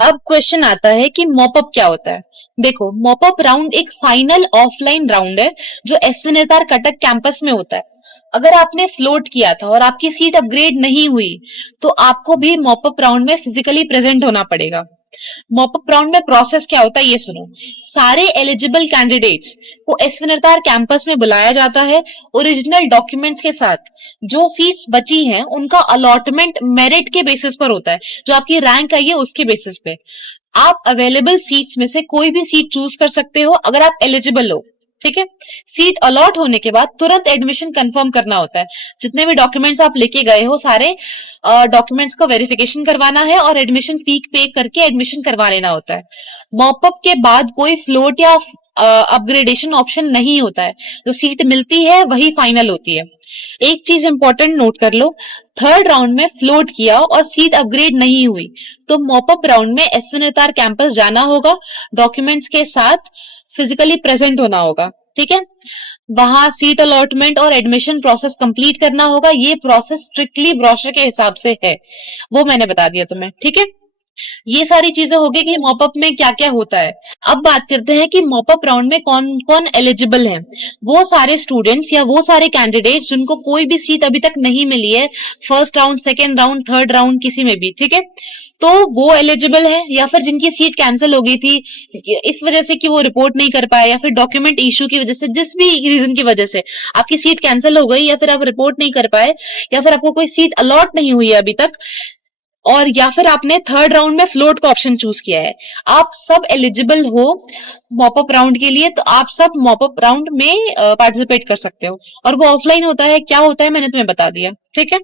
अब क्वेश्चन आता है कि मॉपअप क्या होता है। देखो, मॉपअप राउंड एक फाइनल ऑफलाइन राउंड है जो एसवी कटक कैंपस में होता है। अगर आपने फ्लोट किया था और आपकी सीट अपग्रेड नहीं हुई तो आपको भी मॉपअप राउंड में फिजिकली प्रेजेंट होना पड़ेगा। मॉपअप राउंड में प्रोसेस क्या होता है ये सुनो। सारे एलिजिबल कैंडिडेट्स को एसवी कैंपस में बुलाया जाता है ओरिजिनल डॉक्यूमेंट्स के साथ। जो सीट्स बची हैं उनका अलॉटमेंट मेरिट के बेसिस पर होता है, जो आपकी रैंक आई है उसके बेसिस पे। आप अवेलेबल सीट्स में से कोई भी सीट चूज कर सकते हो अगर आप एलिजिबल हो, ठीक है। सीट अलॉट होने के बाद तुरंत एडमिशन कंफर्म करना होता है। जितने भी डॉक्यूमेंट्स आप लेके गए हो सारे डॉक्यूमेंट्स का वेरिफिकेशन करवाना है और एडमिशन फी पे करके एडमिशन करवा लेना होता है। मॉपअप के बाद कोई फ्लोट या अपग्रेडेशन ऑप्शन नहीं होता है। जो सीट मिलती है वही फाइनल होती है। एक चीज इंपॉर्टेंट नोट कर लो, थर्ड राउंड में फ्लोट किया और सीट अपग्रेड नहीं हुई तो मॉपअप राउंड में एसवी कैंपस जाना होगा, डॉक्यूमेंट्स के साथ फिजिकली प्रेजेंट होना होगा, ठीक है। वहां सीट अलॉटमेंट और एडमिशन प्रोसेस कंप्लीट करना होगा। ये प्रोसेस स्ट्रिक्टली ब्रोशर के हिसाब से है, वो मैंने बता दिया तुम्हें, ठीक है। ये सारी चीजें हो गई कि मॉपअप में क्या क्या होता है। अब बात करते हैं कि मॉपअप राउंड में कौन कौन एलिजिबल है। वो सारे स्टूडेंट्स या वो सारे कैंडिडेट्स जिनको कोई भी सीट अभी तक नहीं मिली है, first round, second round, third round, किसी में भी, ठीक है, तो वो एलिजिबल है। या फिर जिनकी सीट कैंसिल हो गई थी इस वजह से कि वो रिपोर्ट नहीं कर पाए, या फिर डॉक्यूमेंट इशू की वजह से, जिस भी रीजन की वजह से आपकी सीट कैंसिल हो गई, या फिर आप रिपोर्ट नहीं कर पाए, या फिर आपको कोई सीट अलॉट नहीं हुई है अभी तक, और या फिर आपने थर्ड राउंड में फ्लोट का ऑप्शन चूज किया है, आप सब एलिजिबल हो मॉपअप राउंड के लिए। तो आप सब मॉपअप राउंड में पार्टिसिपेट कर सकते हो। और वो ऑफलाइन होता है, क्या होता है मैंने तुम्हें बता दिया, ठीक है।